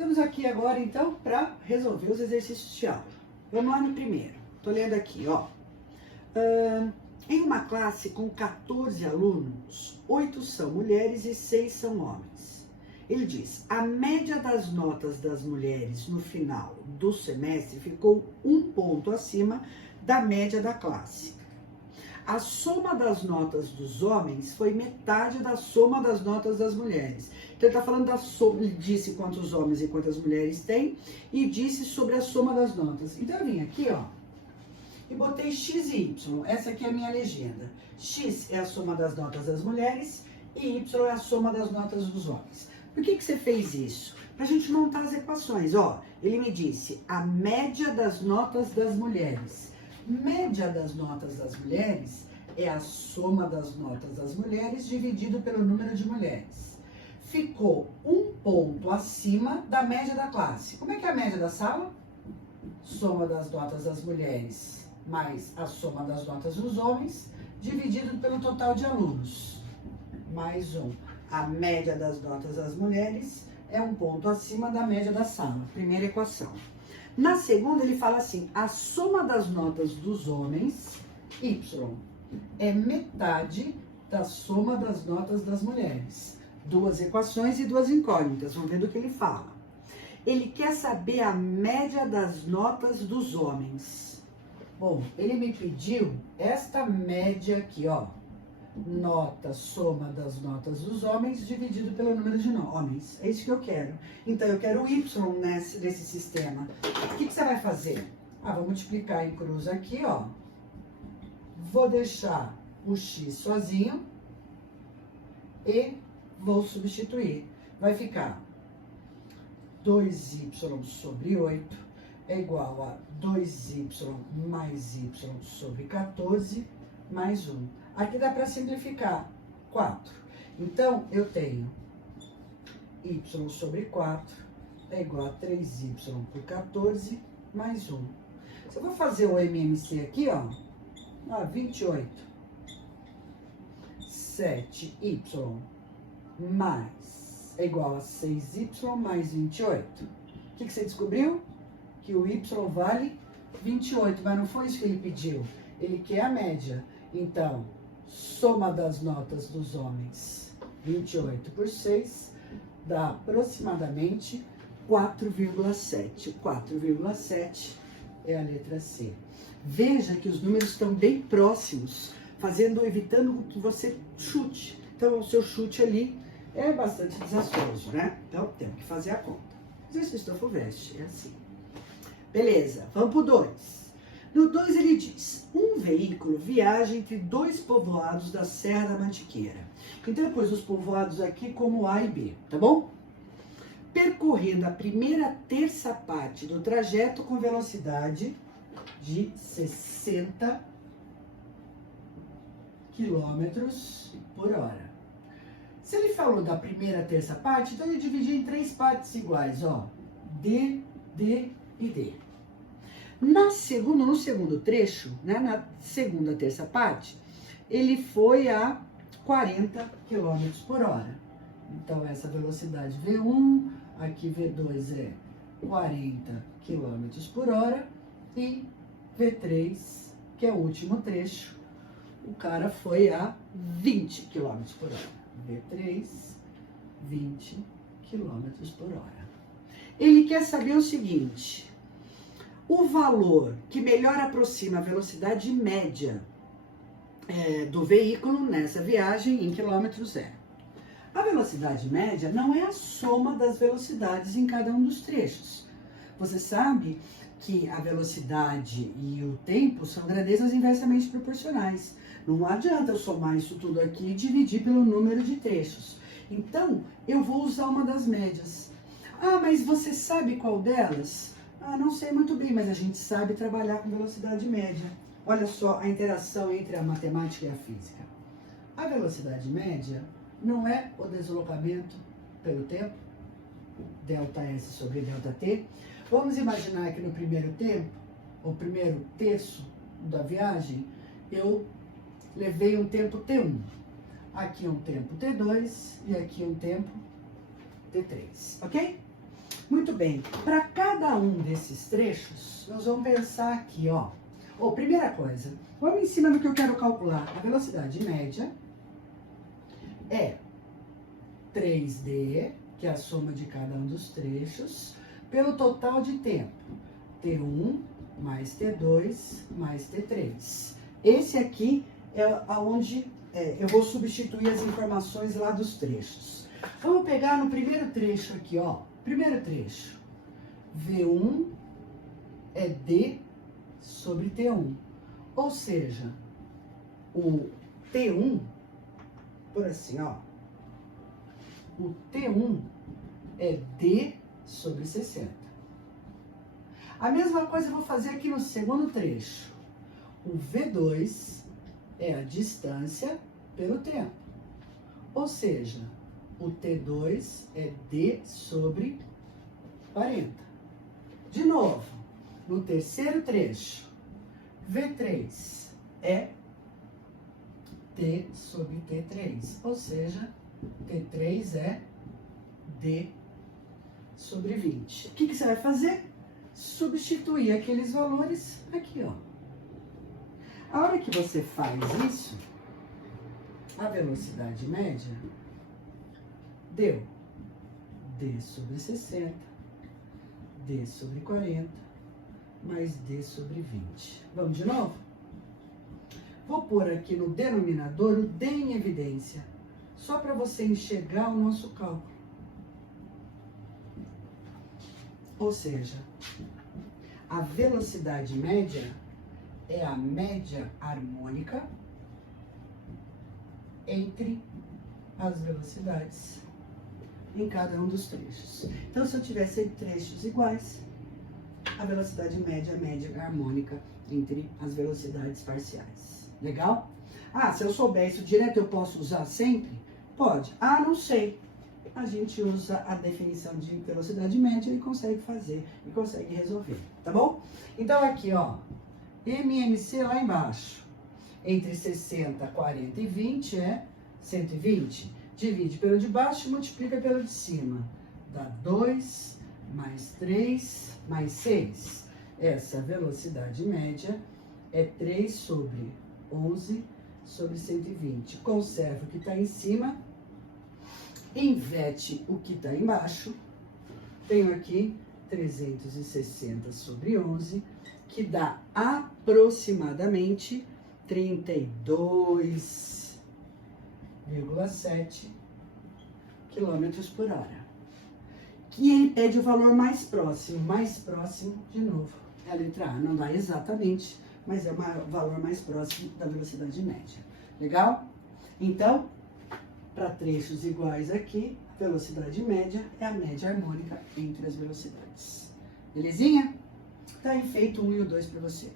Estamos aqui agora, então, para resolver os exercícios de aula. Vamos lá no primeiro. Estou lendo aqui, ó. Em uma classe com 14 alunos, 8 são mulheres e 6 são homens. Ele diz, a média das notas das mulheres no final do semestre ficou 1 ponto acima da média da classe. A soma das notas dos homens foi metade da soma das notas das mulheres. Então, ele está falando da soma, ele disse quantos homens e quantas mulheres tem, e disse sobre a soma das notas. Então, eu vim aqui, ó, e botei X e Y. Essa aqui é a minha legenda. X é a soma das notas das mulheres e Y é a soma das notas dos homens. Por que você fez isso? Para a gente montar as equações. Ó, ele me disse a média das notas das mulheres. Média das notas das mulheres é a soma das notas das mulheres dividido pelo número de mulheres. Ficou 1 ponto acima da média da classe. Como é que é a média da sala? Soma das notas das mulheres mais a soma das notas dos homens dividido pelo total de alunos. Mais 1. A média das notas das mulheres é 1 ponto acima da média da sala. Primeira equação. Na segunda, ele fala assim, a soma das notas dos homens, Y, é metade da soma das notas das mulheres. 2 equações e 2 incógnitas, vamos ver do que ele fala. Ele quer saber a média das notas dos homens. Bom, ele me pediu esta média aqui, ó. Nota, soma das notas dos homens dividido pelo número de homens. É isso que eu quero. Então, eu quero o Y nesse sistema. O que você vai fazer? Vou multiplicar em cruz aqui, ó. Vou deixar o X sozinho e vou substituir. Vai ficar 2Y sobre 8 é igual a 2Y mais Y sobre 14 mais 1. Aqui dá para simplificar 4. Então, eu tenho y sobre 4 é igual a 3y por 14 mais 1. Se eu vou fazer o MMC aqui, ó, 28. 7y mais é igual a 6y mais 28. O que você descobriu? Que o y vale 28, mas não foi isso que ele pediu. Ele quer a média. Então, soma das notas dos homens, 28 por 6, dá aproximadamente 4,7. 4,7 é a letra C. Veja que os números estão bem próximos, evitando que você chute. Então, o seu chute ali é bastante desastroso, né? Então, temos que fazer a conta. Exercício da FUVEST, é assim. Beleza, vamos pro 2. No 2 ele diz, um veículo viaja entre 2 povoados da Serra da Mantiqueira. Então eu pus os povoados aqui como A e B, tá bom? Percorrendo a primeira terça parte do trajeto com velocidade de 60 km por hora. Se ele falou da primeira terça parte, então ele dividiu em 3 partes iguais, ó. D, D e D. No segundo trecho, né, na segunda terça parte, ele foi a 40 km por hora. Então, essa velocidade V1, aqui V2 é 40 km por hora e V3, que é o último trecho, o cara foi a 20 km por hora. V3, 20 km por hora. Ele quer saber o seguinte... O valor que melhor aproxima a velocidade média do veículo nessa viagem em quilômetros é. A velocidade média não é a soma das velocidades em cada um dos trechos. Você sabe que a velocidade e o tempo são grandezas inversamente proporcionais. Não adianta eu somar isso tudo aqui e dividir pelo número de trechos. Então, eu vou usar uma das médias. Mas você sabe qual delas? Não sei muito bem, mas a gente sabe trabalhar com velocidade média. Olha só a interação entre a matemática e a física. A velocidade média não é o deslocamento pelo tempo, ΔS sobre ΔT. Vamos imaginar que no primeiro tempo, o primeiro terço da viagem, eu levei um tempo T1. Aqui um tempo T2 e aqui um tempo T3, ok? Muito bem, para cada um desses trechos, nós vamos pensar aqui, ó. Primeira coisa, vamos em cima do que eu quero calcular. A velocidade média é 3D, que é a soma de cada um dos trechos, pelo total de tempo. T1 mais T2 mais T3. Esse aqui é onde eu vou substituir as informações lá dos trechos. Vamos pegar no primeiro trecho aqui, ó. Primeiro trecho. V1 é D sobre T1. Ou seja, o T1, por assim, ó. O T1 é D sobre 60. A mesma coisa eu vou fazer aqui no segundo trecho. O V2 é a distância pelo tempo. Ou seja, o T2 é D sobre 40. De novo, no terceiro trecho, V3 é T sobre T3. Ou seja, T3 é D sobre 20. O que você vai fazer? Substituir aqueles valores aqui, ó. A hora que você faz isso, a velocidade média deu D sobre 60, D sobre 40, mais D sobre 20. Vamos de novo? Vou pôr aqui no denominador o D em evidência, só para você enxergar o nosso cálculo. Ou seja, a velocidade média é a média harmônica entre as velocidades em cada um dos trechos. Então, se eu tivesse trechos iguais, a velocidade média é a média harmônica entre as velocidades parciais. Legal? Se eu souber isso direto, eu posso usar sempre? Pode. Não sei. A gente usa a definição de velocidade média e consegue fazer, e consegue resolver, tá bom? Então, aqui, ó, MMC lá embaixo, entre 60, 40 e 20 é 120. Divide pelo de baixo e multiplica pelo de cima. Dá 2 mais 3 mais 6. Essa velocidade média é 3 sobre 11 sobre 120. Conserva o que está em cima, inverte o que está embaixo. Tenho aqui 360 sobre 11, que dá aproximadamente 32,7 quilômetros por hora. Que ele pede o valor mais próximo de novo. É a letra A, não dá exatamente, mas é o valor mais próximo da velocidade média. Legal? Então, para trechos iguais aqui, a velocidade média é a média harmônica entre as velocidades. Belezinha? Tá aí feito o 1 e o 2 para você.